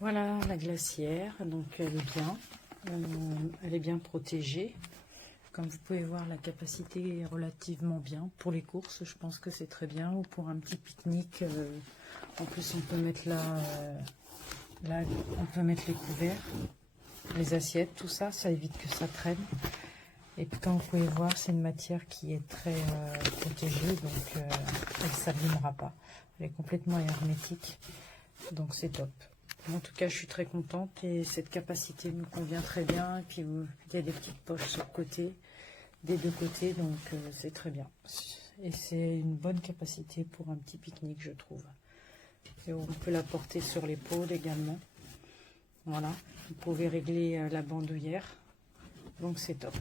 Voilà la glacière, donc elle est bien protégée. Comme vous pouvez voir, la capacité est relativement bien. Pour les courses, je pense que c'est très bien. Ou pour un petit pique-nique. En plus, on peut mettre là, on peut mettre les couverts, les assiettes, tout ça. Ça évite que ça traîne. Et puis, comme vous pouvez voir, c'est une matière qui est très protégée. Donc, elle ne s'abîmera pas. Elle est complètement hermétique. Donc, c'est top. En tout cas, je suis très contente et cette capacité me convient très bien. Et puis, il y a des petites poches sur le côté, des deux côtés, donc c'est très bien. Et c'est une bonne capacité pour un petit pique-nique, je trouve. Et on peut la porter sur l'épaule également. Voilà, vous pouvez régler la bandoulière, donc c'est top.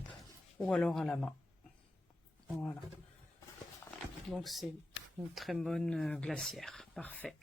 Ou alors à la main. Voilà. Donc c'est une très bonne glacière. Parfait.